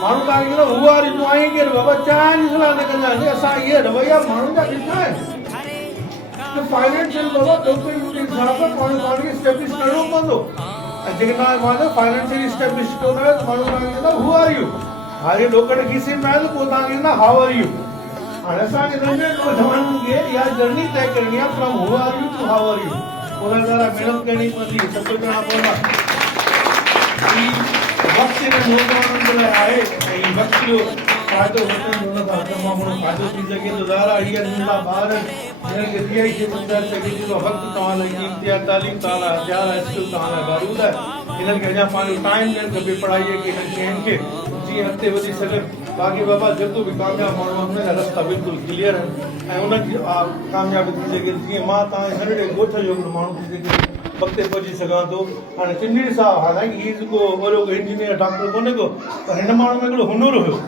माण्हू तव्हांखे हू वारी तूं आई केरु बाबा चांहि जी सलाह निकिरंदा असां इहे रवैया माण्हुनि जा ॾिठा आहिनि फाइनेंशियल बाबा डॉक्टर जे हिसाब सां पाण खे स्टेब्लिश करिणो पवंदो ऐं जेके तव्हां फाइनेंशियली स्टेब्लिश कयो न त माण्हू तव्हांखे चवंदा हू आर यू हाणे ॾोकड़ खीसे में आहे त पोइ तव्हांखे चवंदा हाउ आर यू हाणे असांखे नंढे नौजवाननि खे इहा जर्नी तय करणी आहे from who are you to how are you उन लाइ महिनत करणी पवंदी सभु करणा पवंदा वक़्तु हिन नौजवाननि जे लाइ आहे ऐं वक़्तु जो फ़ाइदो वठण जो उन खां तमामु घणो फ़ाइदो थी सघे थो ज़ारा इहा नंढा ॿार जिन्हनि खे रिहाई खे ॿुधाए सघे थी वक़्तु तव्हां लाइ क़ीमती आहे तालीम तव्हां लाइ हथियार आहे स्किल तव्हां लाइ बारूद आहे हिननि खे अञा पंहिंजो टाइम ॾियणु खपे पढ़ाईअ खे हिननि शयुनि खे जीअं अॻिते वधी सघनि बाक़ी बाबा जेको बि कामयाबु माण्हू आहे हुनजा रस्ता बिल्कुलु क्लियर आहिनि ऐं उन्हनि जी कामयाबी थी सघे जीअं मां तव्हांजे नंढड़े ॻोठ जो हिकिड़ो माण्हू थी सघे वक़्ते पहुची सघां थो हाणे चिमनी साहब हालांकि हीअ जेको वॾो इंजीनियर डॉक्टर कोन्हे को पर हिन माण्हू में हिकिड़ो हुनुरु हुयो